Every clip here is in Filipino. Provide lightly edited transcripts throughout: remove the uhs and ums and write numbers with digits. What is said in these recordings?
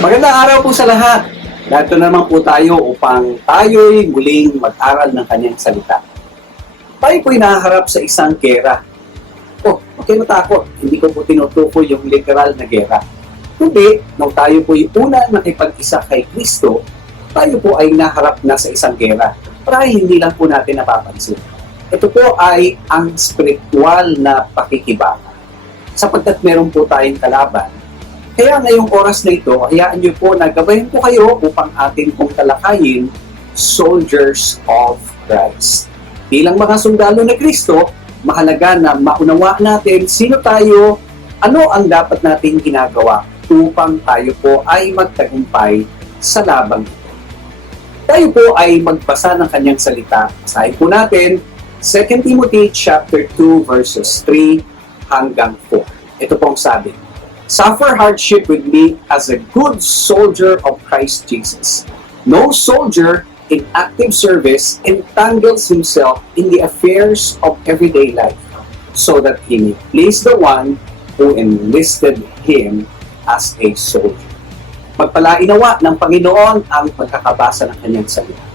Magandang araw po sa lahat. Narito naman po tayo upang tayo'y muling mag-aral ng kanyang salita. Tayo po'y nahaharap sa isang gera. Huwag kayo matakot. Hindi ko po tinutukoy yung literal na gera. Kundi, nung tayo po'y una nakipag-isa kay Kristo, tayo po ay naharap na sa isang gera. Para hindi lang po natin napapansin. Ito po ay ang spiritual na pakikibaka. Sapagkat meron po tayong kalaban. Kaya ngayong oras na ito, hayaan niyo po na gabayan po kayo upang atin pong talakayin soldiers of Christ. Bilang mga sundalo ni Kristo, mahalaga na maunawaan natin sino tayo, ano ang dapat nating ginagawa upang tayo po ay magtagumpay sa labang ito. Tayo po ay magbasa ng kanyang salita. Basahin po natin 2 Timothy chapter 2 verses 3 hanggang 4. Ito pong sabi, "Suffer hardship with me as a good soldier of Christ Jesus. No soldier in active service entangles himself in the affairs of everyday life, so that he may please the one who enlisted him as a soldier." Magpalainawa ng Panginoon ang pagkakabasa ng kanyang salita.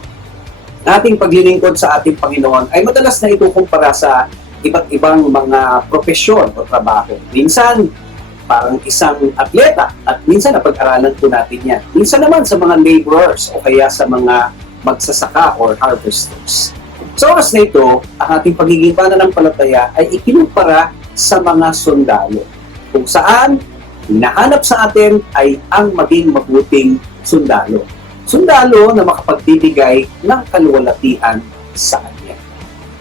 Ating paglilingkod sa ating Panginoon ay madalas na itukumpara sa iba't ibang mga profesyon o trabaho. Minsan, parang isang atleta at minsan napag-aralan po natin yan. Minsan naman sa mga laborers o kaya sa mga magsasaka or harvesters. Sa oras na ito, ang ating pagiging pananampalataya ay ikinumpara sa mga sundalo. Kung saan, hinahanap sa atin ay ang maging mabuting sundalo. Sundalo na makapagbibigay ng kaluwalhatian sa kanya.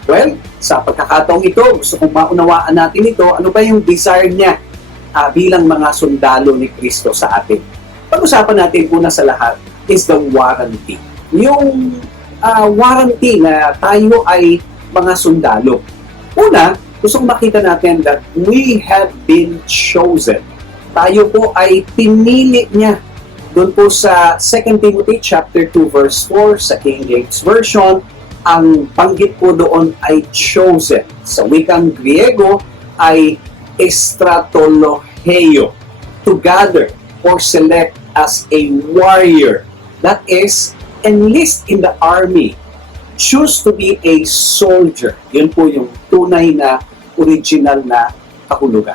Well, sa pagkakataong ito, gusto kong maunawaan natin ito, ano ba yung desire niya bilang mga sundalo ni Kristo sa atin. Pag-usapan natin una sa lahat is the warranty. Yung warranty na tayo ay mga sundalo. Una, gusto kong makita natin that we have been chosen. Tayo po ay pinili niya. Doon po sa 2 Timothy chapter 2 verse 4 sa King James Version, ang banggit po doon ay chosen. Sa wikang Griego ay estratoloheio, to gather or select as a warrior. That is, enlist in the army. Choose to be a soldier. Yun po yung tunay na original na kahulugan.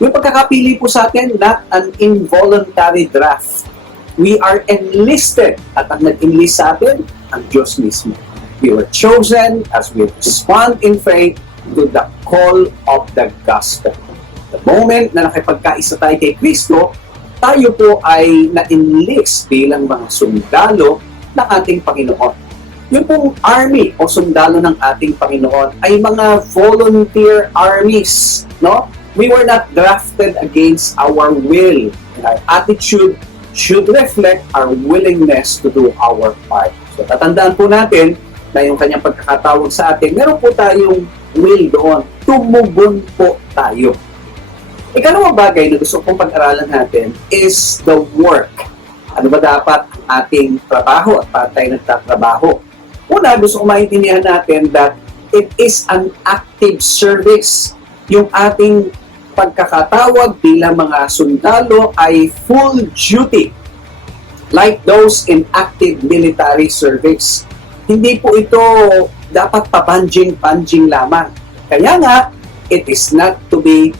Yung pagkakapili po sa atin, not an involuntary draft. We are enlisted. At ang nag-enlist sa atin, ang Diyos mismo. We were chosen as we respond in faith to the call of the gospel. The moment na nakipagkaisa tayo kay Kristo, tayo po ay na-enlist bilang mga sundalo ng ating Panginoon. Yung pong army o sundalo ng ating Panginoon ay mga volunteer armies, no? We were not drafted against our will. And our attitude should reflect our willingness to do our part. So tatandaan po natin na yung kanyang pagkakatawag sa atin, meron po tayong will doon. Tumugon po tayo. Ikalawang bagay na gusto kong pag-aralan natin is the work. Ano ba dapat ang ating trabaho at paano tayo nagtatrabaho? Una, gusto kong maintindihan natin that it is an active service. Yung ating pagkakatawag bilang mga sundalo ay full duty. Like those in active military service. Hindi po ito dapat pabanjing-panjing lamang. Kaya nga, it is not to be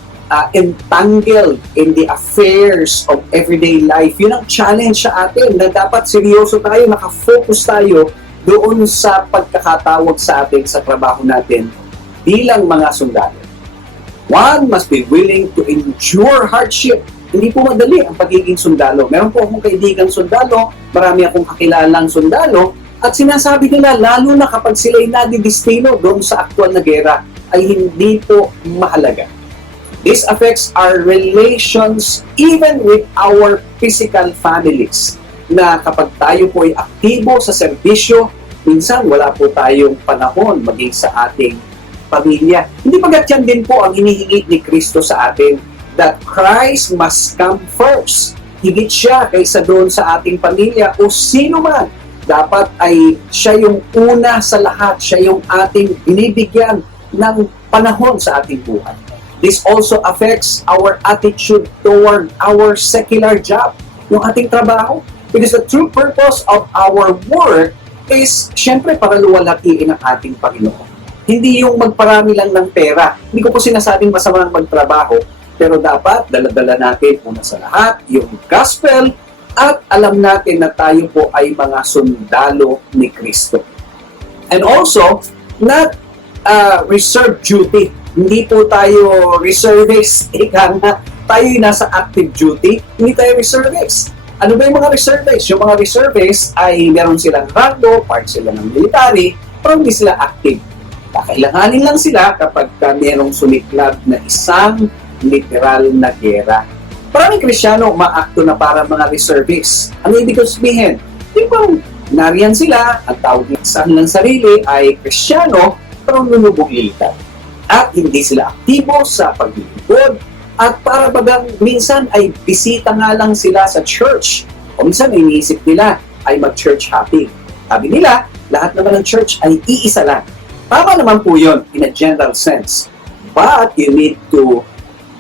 entangled in the affairs of everyday life. Yun ang challenge sa atin na dapat seryoso tayo, nakafocus tayo doon sa pagkakatawag sa atin sa trabaho natin bilang mga sundalo. One must be willing to endure hardship. Hindi po madali ang pagiging sundalo. Meron po akong kaibigang sundalo, marami akong kakilalang sundalo, at sinasabi nila, lalo na kapag sila'y nadidistino doon sa aktual na gera, ay hindi po mahalaga. This affects our relations even with our physical families. Na kapag tayo po ay aktibo sa serbisyo, minsan wala po tayong panahon maging sa ating pamilya. Hindi bagat yan din po ang hinihingi ni Kristo sa atin that Christ must come first. Higit siya kaysa doon sa ating pamilya o sino man. Dapat ay siya yung una sa lahat. Siya yung ating binibigyan ng panahon sa ating buhay. This also affects our attitude toward our secular job. yung ating trabaho. Because the true purpose of our work is, syempre, para luwalhatiin ang ating Panginoon. Hindi yung magparami lang ng pera. Hindi ko po sinasabing masamang magtrabaho, pero dapat dala-dala natin una sa lahat yung gospel at alam natin na tayo po ay mga sundalo ni Kristo. And also, not reserve duty. Hindi po tayo reservist. Ika nga, tayo nasa active duty, hindi tayo reservist. Ano ba yung mga reservists? Yung mga reservists ay meron silang rango, part sila ng military, pero hindi sila active. Kakailanganin lang sila kapag merong sumiklab na isang literal na gera. Maraming Kristyano umaakto na para mga reservists. Ano ibig sabihin? Yung bang nariyan sila, ang tawag ng sarili ay Kristyano, pero lulubog ilitan. At hindi sila aktibo sa paglilingkod, at para bagang minsan ay bisita nga lang sila sa church. O minsan ay iniisip nila ay mag-church hopping. Sabi nila, lahat naman ng church ay iisa lang. Tama naman po yun in a general sense. But you need to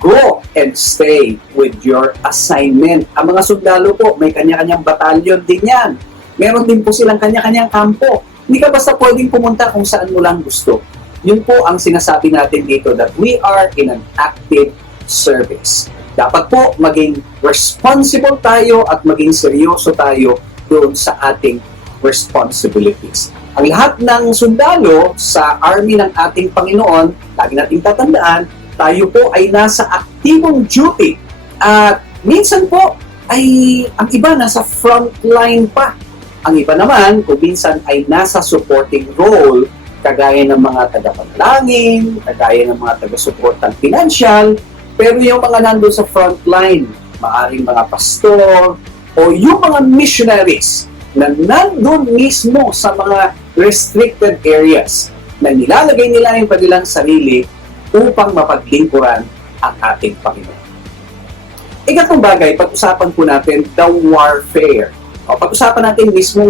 go and stay with your assignment. Ang mga sundalo po, may kanya-kanyang batalyon din yan. Meron din po silang kanya-kanyang kampo. Hindi ka basta pwedeng pumunta kung saan mo lang gusto. Yun po ang sinasabi natin dito, that we are in an active service. Dapat po maging responsible tayo at maging seryoso tayo doon sa ating responsibilities. Ang lahat ng sundalo sa army ng ating Panginoon, lagi nating tatandaan, tayo po ay nasa aktibong duty. At minsan po ay ang iba nasa front line pa. Ang iba naman, kung minsan ay nasa supporting role, kagaya ng mga taga-panalangin, kagaya ng mga taga-suportang financial, pero yung mga nandun sa front line, maaring mga pastor, o yung mga missionaries na nandun mismo sa mga restricted areas na nilalagay nila yung kanilang sarili upang mapaglingkuran ang ating Panginoon. Ikatong bagay, pag-usapan po natin the warfare. O, pag-usapan natin mismo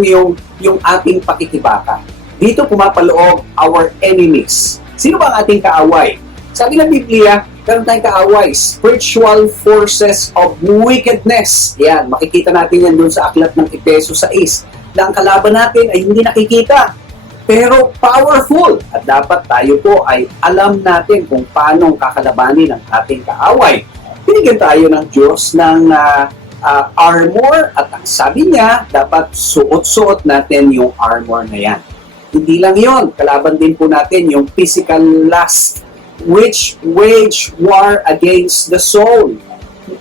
yung ating pakikibaka. Dito pumapaloob our enemies. Sino ba ang ating kaaway? Sabi ng Biblia, meron tayong kaaway, spiritual forces of wickedness. Yan, makikita natin yan doon sa aklat ng Efeso 6, na ang kalaban natin ay hindi nakikita, pero powerful. At dapat tayo po ay alam natin kung paano kakalabanin ang ating kaaway. Binigyan tayo ng Diyos ng armor, at ang sabi niya, dapat suot-suot natin yung armor na yan. Hindi lang yon, kalaban din po natin yung physical lust, which wage war against the soul.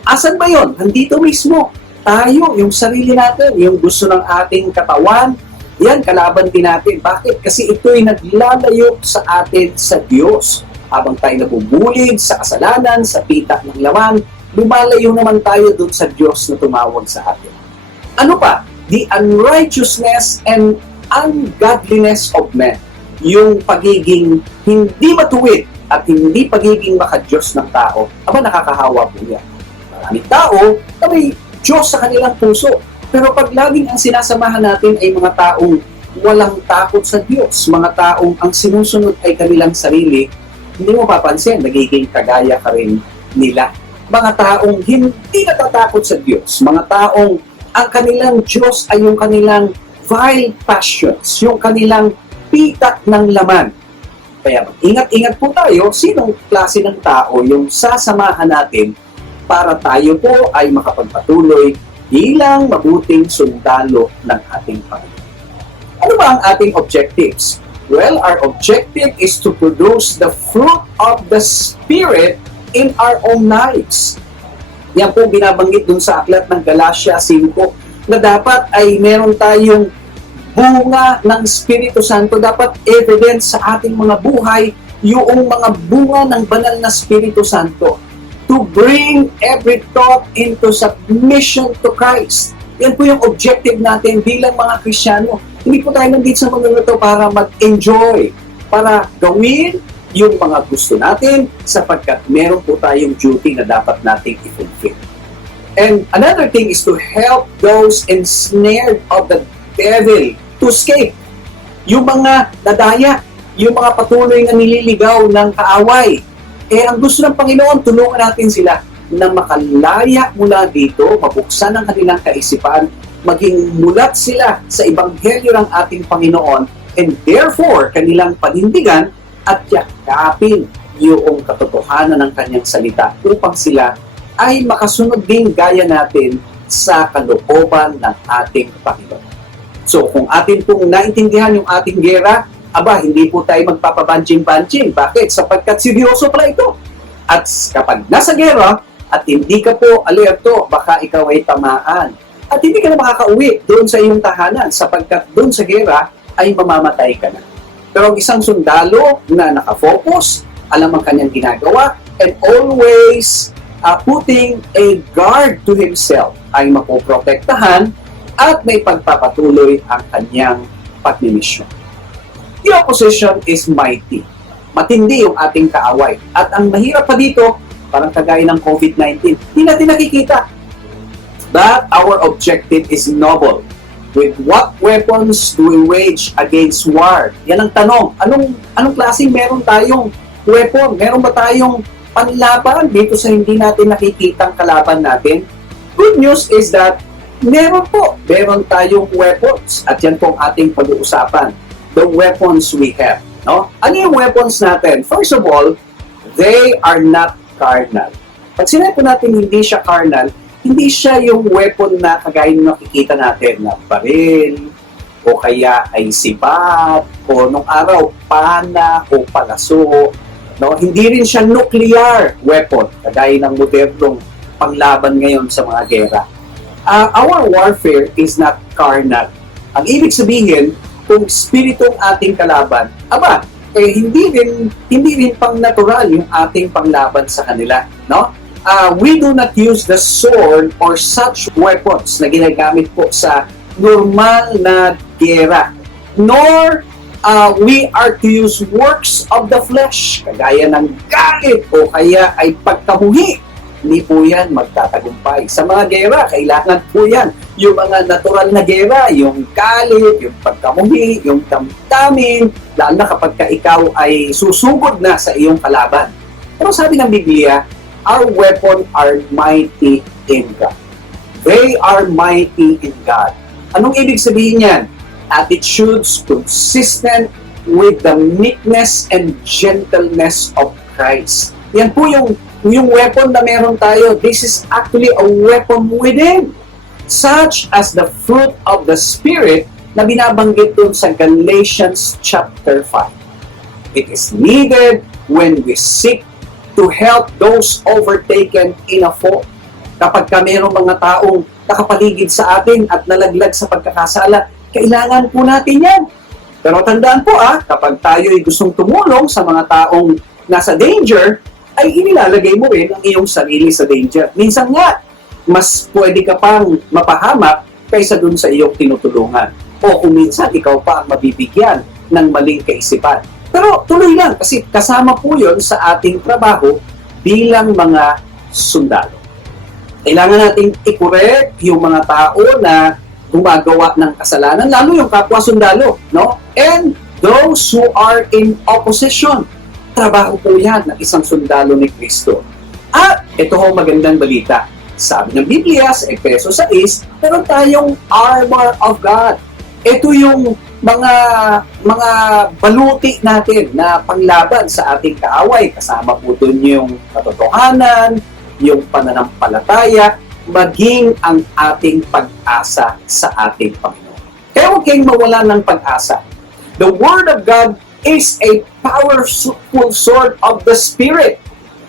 Asan ba yon? Nandito mismo. Tayo, yung sarili natin, yung gusto ng ating katawan, yan, kalaban din natin. Bakit? Kasi ito'y naglalayo sa atin sa Diyos. Habang tayo nabubulid sa kasalanan, sa pita ng laman, lumalayo naman tayo doon sa Diyos na tumawag sa atin. Ano pa? The unrighteousness and ungodliness of men. Yung pagiging hindi matuwid at hindi pagiging makadiyos ng tao, aba nakakahawa po yan. Maraming tao na may Diyos sa kanilang puso. Pero pag laging ang sinasamahan natin ay mga taong walang takot sa Diyos, mga taong ang sinusunod ay kanilang sarili, hindi mo papansin, nagiging kagaya ka rin nila. Mga taong hindi natatakot sa Diyos, mga taong ang kanilang Diyos ay yung kanilang vile passions, yung kanilang pitak ng laman. Kaya ingat-ingat po tayo, sinong klase ng tao yung sasamahan natin para tayo po ay makapagpatuloy bilang mabuting sundalo ng ating Panginoon. Ano ba ang ating objectives? Well, our objective is to produce the fruit of the Spirit in our own lives. Yan po binabanggit dun sa aklat ng Galatia 5 na dapat ay meron tayong bunga ng Espiritu Santo, dapat evidence sa ating mga buhay yung mga bunga ng banal na Espiritu Santo to bring every thought into submission to Christ. Yan po yung objective natin bilang mga Kristyano. Hindi po tayo nandito sa mundo ito para mag-enjoy, para gawin yung mga gusto natin sapagkat meron po tayong duty na dapat nating i-fulfill. And another thing is to help those ensnared of the devil to escape. Yung mga nadaya, yung mga patuloy na nililigaw ng kaaway, ang gusto ng Panginoon, tulungan natin sila na makalaya mula dito, mabuksan ang kanilang kaisipan, maging mulat sila sa ebanghelyo ng ating Panginoon, and therefore, kanilang panindigan at yakapin yung katotohanan ng kanyang salita upang sila ay makasunod din gaya natin sa kalooban ng ating Panginoon. So, kung atin pong naintindihan yung ating gera, hindi po tayo magpapabanching-banching. Bakit? Sapagkat seryoso pala ito. At kapag nasa gera, at hindi ka po alerto, baka ikaw ay tamaan. At hindi ka na makakauwi doon sa iyong tahanan sapagkat doon sa gera ay mamamatay ka na. Pero ang isang sundalo na nakafocus, alam ang kanyang ginagawa, and always putting a guard to himself ay mapoprotektahan at may pagpapatuloy ang kanyang pagmimisyon. The opposition is mighty. Matindi yung ating kaaway. At ang mahirap pa dito, parang kagaya ng COVID-19, hindi natin nakikita. But our objective is noble. With what weapons do we wage against war? Yan ang tanong. Anong klaseng meron tayong weapon? Meron ba tayong panlaban dito sa hindi natin nakikitang kalaban natin? Good news is that meron po. Meron tayong weapons. At yan pong ating pag-uusapan. The weapons we have. No? Ano yung weapons natin? First of all, they are not carnal. Pag sinabi natin hindi siya carnal, hindi siya yung weapon na kagaya ng nakikita natin na baril, o kaya ay sibat, o nung araw, pana o palaso. No? Hindi rin siya nuclear weapon, kagaya ng modernong panglaban ngayon sa mga gera. Our warfare is not carnal. Ang ibig sabihin, kung spiritong ating kalaban, hindi rin pang natural yung ating panglaban sa kanila, no? We do not use the sword or such weapons na ginagamit po sa normal na gera. Nor we are to use works of the flesh, kagaya ng galit o kaya ay pagkamuhi. Hindi po yan magtatagumpay. Sa mga gera, kailangan po yan. Yung mga natural na gera, yung galit, yung pagkamuhi, yung tamtamin, lalo na kapag ikaw ay susugod na sa iyong kalaban. Pero sabi ng Biblia, our weapon are mighty in God. They are mighty in God. Anong ibig sabihin yan? Attitudes consistent with the meekness and gentleness of Christ. Yan po yung weapon na meron tayo. This is actually a weapon within. Such as the fruit of the Spirit na binabanggit dun sa Galatians chapter 5. It is needed when we seek to help those overtaken in a fault. Kapag mayroong mga taong nakapaligid sa atin at nalaglag sa pagkakasala, kailangan po natin yan. Pero tandaan po kapag tayo ay gustong tumulong sa mga taong nasa danger, ay inilalagay mo rin ang iyong sarili sa danger. Minsan nga, mas pwede ka pang mapahamak kaysa dun sa iyong tinutulungan. O kung minsan, ikaw pa ang mabibigyan ng maling kaisipan. Pero tuloy lang, kasi kasama po yun sa ating trabaho bilang mga sundalo. Kailangan nating i-correct yung mga tao na gumagawa ng kasalanan, lalo yung kapwa sundalo, no? And those who are in opposition. Trabaho po yan ng isang sundalo ni Kristo. At ito ho magandang balita. Sabi ng Biblia sa Efeso 6, meron tayong armor of God. Ito yung mga baluti natin na panglaban sa ating kaaway. Kasama po doon yung katotohanan, yung pananampalataya, maging ang ating pag-asa sa ating Panginoon. Kaya huwag kayong mawala ng pag-asa. The Word of God is a powerful sword of the Spirit.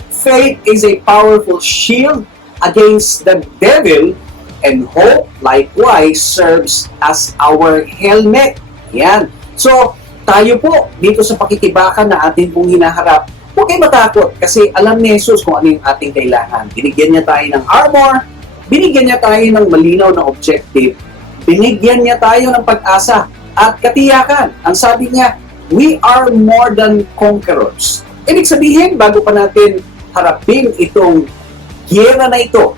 Faith is a powerful shield against the devil, and hope likewise serves as our helmet. Yan. So, tayo po dito sa pakikibakan na atin pong hinaharap, huwag kayo matakot kasi alam ni Jesus kung ano yung ating kailangan. Binigyan niya tayo ng armor, binigyan niya tayo ng malinaw na objective, binigyan niya tayo ng pag-asa at katiyakan. Ang sabi niya, we are more than conquerors. Ibig sabihin, bago pa natin harapin itong giyera na ito,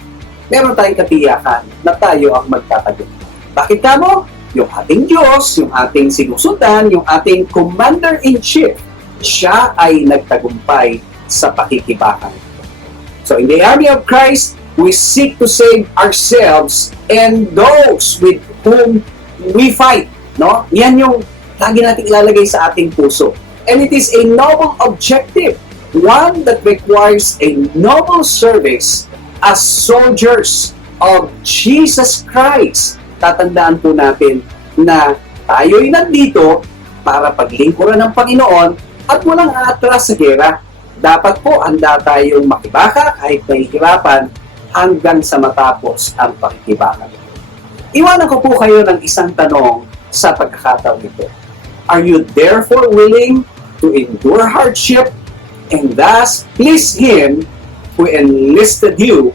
meron tayong katiyakan na tayo ang magtatagumpay. Bakit kamo? Yung ating Diyos, yung ating sinusundan, yung ating Commander-in-Chief, siya ay nagtagumpay sa pakikibakan. So in the army of Christ, we seek to save ourselves and those with whom we fight. No? Yan yung lagi natin ilalagay sa ating puso. And it is a noble objective, one that requires a noble service as soldiers of Jesus Christ. Tatandaan po natin na tayo'y nandito para paglingkuran ng Panginoon at walang aatras sa gera. Dapat po handa tayong makibaka kahit nahihirapan hanggang sa matapos ang pakikibaka. Iwanan ko po kayo ng isang tanong sa pagkakataon ito. Are you therefore willing to endure hardship and thus please Him who enlisted you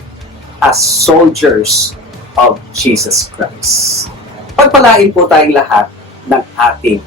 as soldiers of Jesus Christ? Pagpalain po tayong lahat ng ating